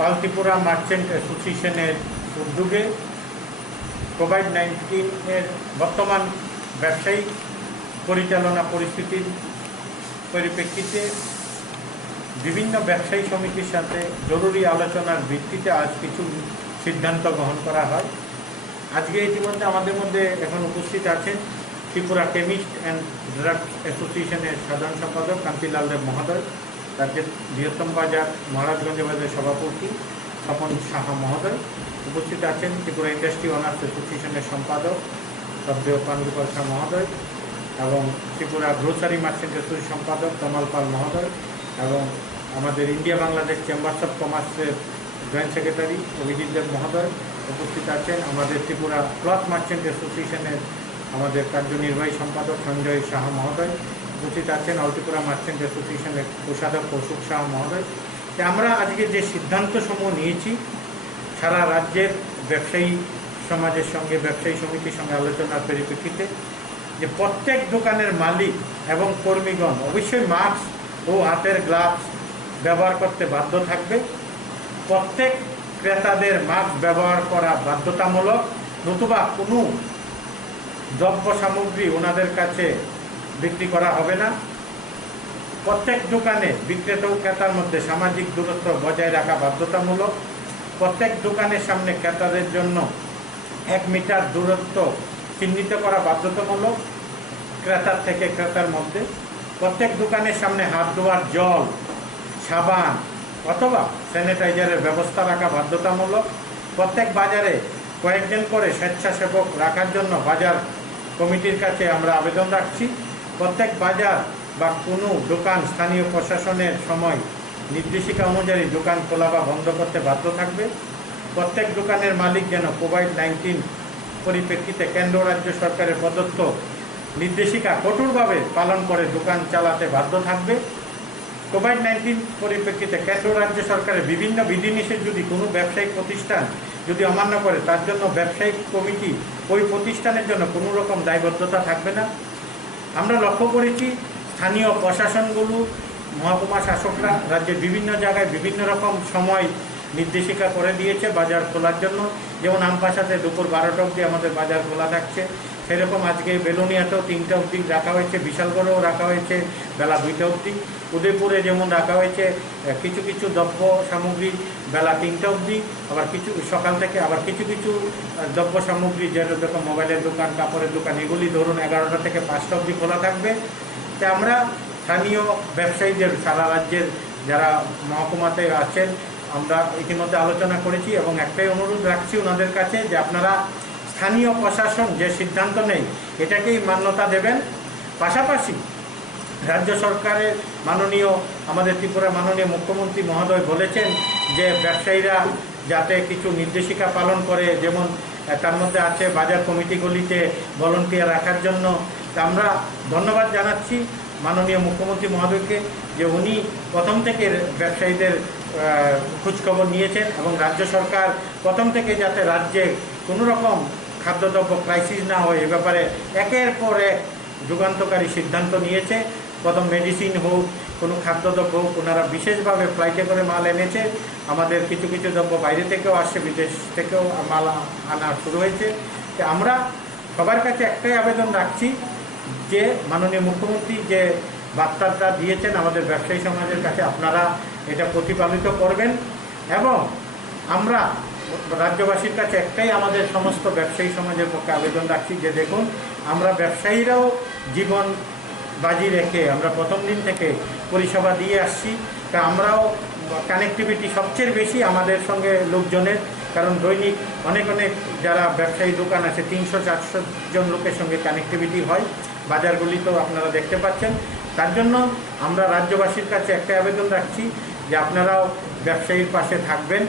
All Tripura merchant অ্যাসোসিয়েশনের উদ্যোগে COVID-19 বর্তমান ব্যবসায়িক পরিচালনা পরিস্থিতির পরিপ্রেক্ষিতে বিভিন্ন ব্যবসায়ী সমিতির সাথে জরুরি আলোচনার ভিত্তিতে আজ কিছু সিদ্ধান্ত গ্রহণ করা হয়। আজকে ইতিমধ্যে আমাদের মধ্যে এখন উপস্থিত আছেন ত্রিপুরা কেমিস্ট অ্যান্ড ড্রাগ অ্যাসোসিয়েশনের সাধারণ সম্পাদক কান্তিলাল দেব মহোদয়, রাজ্যের বৃহত্তম বাজার মহারাজগঞ্জ বাজারের সভাপতি স্বপন সাহা মহোদয়, উপস্থিত আছেন ত্রিপুরা ইন্ডাস্ট্রি অনার্স অ্যাসোসিয়েশনের সম্পাদক সবদেব পান্ডুপাল শাহ মহোদয় এবং ত্রিপুরা গ্রোসারি মার্চেন্ট অ্যাসোসিয়েশন সম্পাদক তমাল পাল মহোদয় এবং আমাদের ইন্ডিয়া বাংলাদেশ চেম্বার্স অফ কমার্সের জয়েন্ট সেক্রেটারি অভিজিৎ দেব মহোদয়, উপস্থিত আছেন আমাদের ত্রিপুরা ক্লথ মার্চেন্ট অ্যাসোসিয়েশনের আমাদের কার্যনির্বাহী সম্পাদক সঞ্জয় সাহা মহোদয়, উপস্থিত আছেন অল ত্রিপুরা মার্চেন্ট অ্যাসোসিয়েশনের কোষাধ্যক্ষ কৌশিক সাহা মহোদয়। আমরা আজকে যে সিদ্ধান্তসমূহ নিয়েছি সারা রাজ্যের ব্যবসায়ী সমাজের সঙ্গে ব্যবসায়ী সমিতির সঙ্গে আলোচনার পরিপ্রেক্ষিতে যে প্রত্যেক দোকানের মালিক এবং কর্মীগণ অবশ্যই মাস্ক ও হাতের গ্লাভস ব্যবহার করতে বাধ্য থাকবে। প্রত্যেক ক্রেতাদের মাস্ক ব্যবহার করা বাধ্যতামূলক, নতুবা কোনো দ্রব্য সামগ্রী ওনাদের কাছে বিক্রি করা হবে না। প্রত্যেক দোকানে বিক্রেতা ও ক্রেতার মধ্যে সামাজিক দূরত্ব বজায় রাখা বাধ্যতামূলক। প্রত্যেক দোকানের সামনে ক্রেতাদের জন্য 1 মিটার দূরত্ব চিহ্নিত করা বাধ্যতামূলক ক্রেতার থেকে ক্রেতার মধ্যে। প্রত্যেক দোকানের সামনে হাত ধোয়ার জল, সাবান অথবা স্যানিটাইজারের ব্যবস্থা রাখা বাধ্যতামূলক। প্রত্যেক বাজারে কয়েকজন করে স্বেচ্ছাসেবক রাখার জন্য বাজার কমিটির কাছে আমরা আবেদন রাখছি। প্রত্যেক বাজার বা কোনো দোকান স্থানীয় প্রশাসনের সময় নির্দেশিকা অনুযায়ী দোকান খোলা বা বন্ধ করতে বাধ্য থাকবে। প্রত্যেক দোকানের মালিক যেন কোভিড-19 পরিপ্রেক্ষিতে কেন্দ্র রাজ্য সরকারের প্রদত্ত নির্দেশিকা কঠোরভাবে পালন করে দোকান চালাতে বাধ্য থাকবে। কোভিড-19 পরিপ্রেক্ষিতে কেন্দ্র রাজ্য সরকারের বিভিন্ন বিধিনিষেধ যদি কোনো ব্যবসায়িক প্রতিষ্ঠান যদি অমান্য করে তার জন্য ব্যবসায়িক কমিটি ওই প্রতিষ্ঠানের জন্য কোনো রকম দায়বদ্ধতা থাকবে না। আমরা লক্ষ্য করেছি স্থানীয় প্রশাসনগুলো, মহকুমা শাসকরা রাজ্যের বিভিন্ন জায়গায় বিভিন্ন রকম সময় নির্দেশিকা করে দিয়েছে বাজার খোলার জন্য। যেমন আমপাশাতে দুপুর 12টা অবধি আমাদের বাজার খোলা থাকছে, সেরকম আজকে বেলুনিয়াতেও 3টা অবধি রাখা হয়েছে, বিশালগড়েও রাখা হয়েছে বেলা 2টা অবধি, উদয়পুরে যেমন রাখা হয়েছে কিছু কিছু দ্রব্য সামগ্রী বেলা 3টা অবধি, আবার কিছু সকাল থেকে আবার কিছু কিছু দ্রব্য সামগ্রী যেরকম মোবাইলের দোকান, কাপড়ের দোকান, এগুলি ধরুন 11টা থেকে 5টা অবধি খোলা থাকবে। তাই আমরা স্থানীয় ব্যবসায়ীদের সারা রাজ্যের যারা মহকুমাতে আছেন আমরা ইতিমধ্যে আলোচনা করেছি এবং একটাই অনুরোধ রাখছি ওনাদের কাছে যে আপনারা স্থানীয় প্রশাসন যে সিদ্ধান্ত নেই এটাকেই মান্যতা দেবেন। পাশাপাশি রাজ্য সরকারের আমাদের ত্রিপুরা মাননীয় মুখ্যমন্ত্রী মহোদয় বলেছেন যে ব্যবসায়ীরা যাতে কিছু নির্দেশিকা পালন করে, যেমন তার মধ্যে আছে বাজার কমিটিগুলিতে ভলান্টিয়ার রাখার জন্য। আমরা ধন্যবাদ জানাচ্ছি মাননীয় মুখ্যমন্ত্রী মহোদয়কে যে উনি প্রথম থেকে ব্যবসায়ীদের খোঁজখবর নিয়েছেন এবং রাজ্য সরকার প্রথম থেকে যাতে রাজ্যে কোনো রকম খাদ্যদ্রব্য ক্রাইসিস না হয় এ ব্যাপারে একের পর এক যুগান্তকারী সিদ্ধান্ত নিয়েছে। প্রথম মেডিসিন হোক, কোনো খাদ্যদ্রব্য হোক, ওনারা বিশেষভাবে ফ্লাইটে করে মাল এনেছে। আমাদের কিছু কিছু দ্রব্য বাইরে থেকেও আসছে, বিদেশ থেকেও মাল আনা শুরু হয়েছে। আমরা সবার কাছে একটাই আবেদন রাখছি যে মাননীয় মুখ্যমন্ত্রী যে বার্তাটা দিয়েছেন আমাদের ব্যবসায়ী সমাজের কাছে আপনারা এটা প্রতিপালিত করবেন। এবং আমরা রাজ্যবাসীর কাছে একটাই আমাদের সমস্ত ব্যবসায়ী সমাজের পক্ষে আবেদন রাখছি যে দেখুন, আমরা ব্যবসায়ীরাও জীবন বাজি রেখে আমরা প্রথম দিন থেকে পরিষেবা দিয়ে আসছি। তা আমরাও কানেক্টিভিটি সবচেয়ে বেশি আমাদের সঙ্গে লোকজনের, কারণ দৈনিক অনেক যারা ব্যবসায়ী দোকান আছে 300-400 জন লোকের সঙ্গে কানেক্টিভিটি হয় বাজারগুলিতেও আপনারা দেখতে পাচ্ছেন। তার জন্য আমরা রাজ্যবাসীর কাছে একটা আবেদন রাখছি যে আপনারাও ব্যবসায়ীর পাশে থাকবেন।